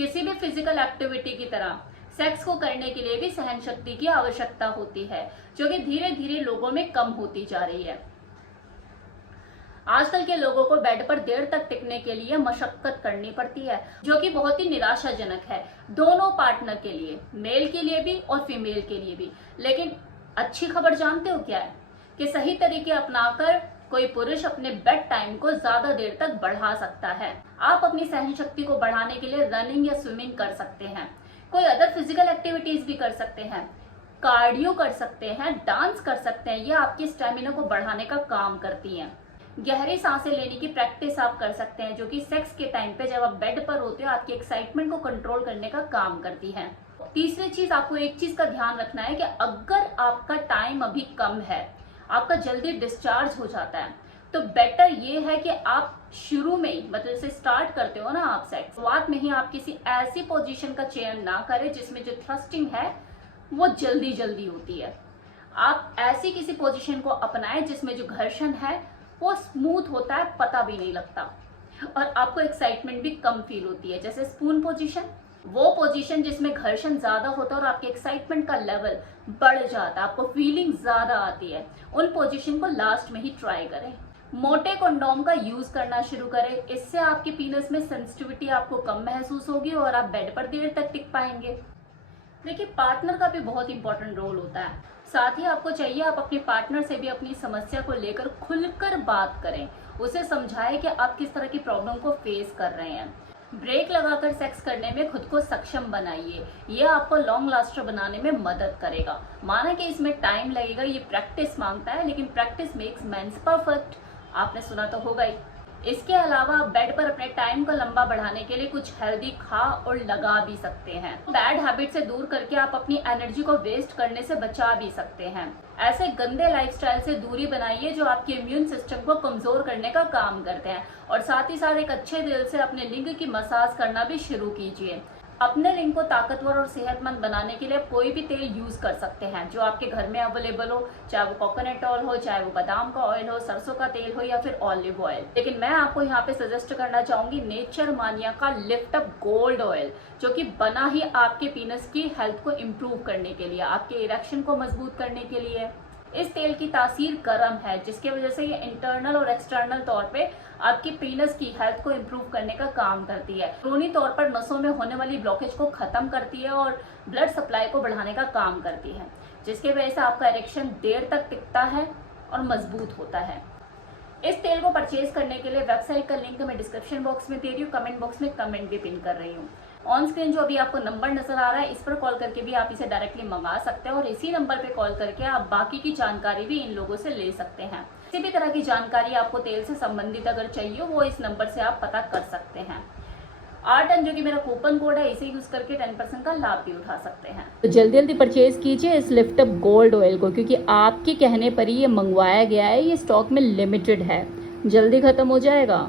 किसी भी physical activity की तरह सेक्स को करने के लिए भी सहन शक्ति की आवश्यकता होती है, जो कि धीरे धीरे लोगों में कम होती जा रही है। आजकल के लोगों को बेड पर देर तक टिकने के लिए मशक्कत करनी पड़ती है, जो कि बहुत ही निराशाजनक है दोनों पार्टनर के लिए, मेल के लिए भी और फीमेल के लिए भी। लेकिन अच्छी खबर जानते हो क्या है कि सही तरीके अपनाकर कोई पुरुष अपने बेड टाइम को ज्यादा देर तक बढ़ा सकता है। आप अपनी सहन शक्ति को बढ़ाने के लिए रनिंग या स्विमिंग कर सकते हैं, कोई अदर फिजिकल एक्टिविटीज भी कर सकते हैं, कार्डियो कर सकते हैं, डांस कर सकते हैं। ये आपकी स्टेमिना को बढ़ाने का काम करती हैं। गहरी सांसें लेने की प्रैक्टिस आप कर सकते हैं, जो कि सेक्स के टाइम पे जब आप बेड पर होते हो आपकी एक्साइटमेंट को कंट्रोल करने का काम करती है। तीसरी चीज, आपको एक चीज का ध्यान रखना है कि अगर आपका टाइम अभी कम है, आपका जल्दी डिस्चार्ज हो जाता है, तो बेटर ये है कि आप शुरू में ही, मतलब जैसे स्टार्ट करते हो ना आप सेक्स, शुरुआत में ही आप किसी ऐसी पोजीशन का चयन ना करें जिसमें जो थ्रस्टिंग है वो जल्दी जल्दी होती है। आप ऐसी किसी पोजीशन को अपनाएं जिसमें जो घर्षण है वो स्मूथ होता है, पता भी नहीं लगता, और आपको एक्साइटमेंट भी कम फील होती है। जैसे स्पून पोजीशन, वो पोजीशन जिसमें घर्षण ज्यादा होता है और आपके एक्साइटमेंट का लेवल बढ़ जाता है, आपको फीलिंग ज्यादा आती है, उन पोजीशन को लास्ट में ही ट्राई करें। मोटे कंडोम का यूज करना शुरू करें, इससे आपके पीनस में सेंसिटिविटी आपको कम महसूस होगी और आप बेड पर देर तक टिक पाएंगे। देखिए, पार्टनर का भी बहुत इंपॉर्टेंट रोल होता है। साथ ही आपको चाहिए आप अपने पार्टनर से भी अपनी समस्या को लेकर खुलकर बात करें, उसे समझाएं कि आप किस तरह की प्रॉब्लम को फेस कर रहे हैं। ब्रेक लगाकर सेक्स करने में खुद को सक्षम बनाइए, ये आपको लॉन्ग लास्टर बनाने में मदद करेगा। माना कि इसमें टाइम लगेगा, ये प्रैक्टिस मांगता है, लेकिन प्रैक्टिस मेक्स मैन परफेक्ट, आपने सुना तो होगा ही। इसके अलावा बेड पर अपने टाइम को लंबा बढ़ाने के लिए कुछ हेल्दी खा और लगा भी सकते हैं। बैड हैबिट से दूर करके आप अपनी एनर्जी को वेस्ट करने से बचा भी सकते हैं। ऐसे गंदे लाइफस्टाइल से दूरी बनाइए जो आपके इम्यून सिस्टम को कमजोर करने का काम करते हैं, और साथ ही साथ एक अच्छे दिल से अपने लिंग की मसाज करना भी शुरू कीजिए। अपने लिंग को ताकतवर और सेहतमंद बनाने के लिए कोई भी तेल यूज कर सकते हैं जो आपके घर में अवेलेबल हो, चाहे वो कोकोनट ऑयल हो, चाहे वो बादाम का ऑयल हो, सरसों का तेल हो, या फिर ऑलिव ऑयल। लेकिन मैं आपको यहाँ पे सजेस्ट करना चाहूंगी नेचर मानिया का लिफ्ट अप गोल्ड ऑयल, जो कि बना ही आपके पीनस की हेल्थ को इम्प्रूव करने के लिए, आपके इरेक्शन को मजबूत करने के लिए। इस तेल की तासीर गर्म है, जिसकी वजह से ये इंटरनल और एक्सटर्नल तौर पे आपकी पीनस की हेल्थ को इम्प्रूव करने का काम करती है। अंदरूनी तौर पर नसों में होने वाली ब्लॉकेज को खत्म करती है और ब्लड सप्लाई को बढ़ाने का काम करती है, जिसकी वजह से आपका इरेक्शन देर तक टिकता है और मजबूत होता है। इस तेल को परचेज करने के लिए वेबसाइट का लिंक मैं डिस्क्रिप्शन बॉक्स में दे रही हूँ, कमेंट बॉक्स में कमेंट भी पिन कर रही हूँ। ऑन स्क्रीन जो अभी आपको नंबर नजर आ रहा है, इस पर कॉल करके भी आप इसे डायरेक्टली मंगा सकते हैं, और इसी नंबर पे कॉल करके आप बाकी की जानकारी भी इन लोगों से ले सकते हैं। किसी भी तरह की जानकारी आपको तेल से संबंधित अगर चाहिए, वो इस नंबर से आप पता कर सकते हैं। R10 जो कि मेरा कूपन कोड है, इसे यूज करके 10% का लाभ भी उठा सकते हैं। तो जल्दी जल्दी परचेज कीजिए इस लिफ्ट अप गोल्ड ऑयल को, क्योंकि आपके कहने पर ही ये मंगवाया गया है, ये स्टॉक में लिमिटेड है, जल्दी खत्म हो जाएगा।